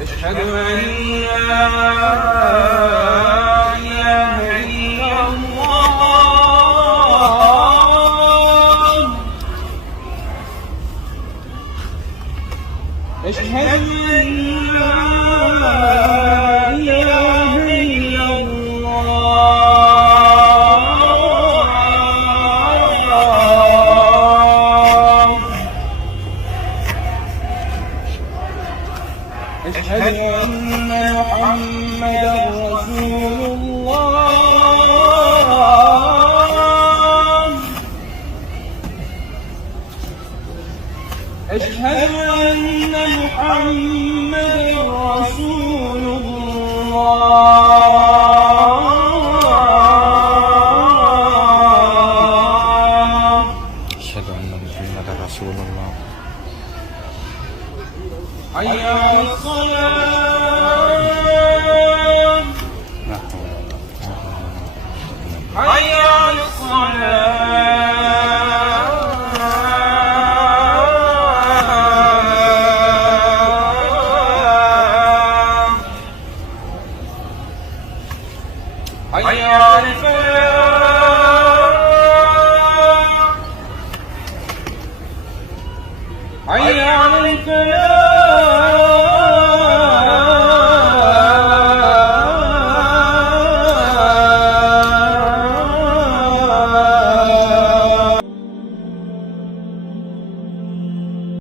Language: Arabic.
أشهد أن لا إله إلا الله أشهد أن لا إله إلا الله أشهد أن محمدا رسول الله أشهد أن محمدا رسول الله أشهد أن محمدا رسول الله حي على الصلاة لا حول ولا قوة إلا بالله حي على الصلاة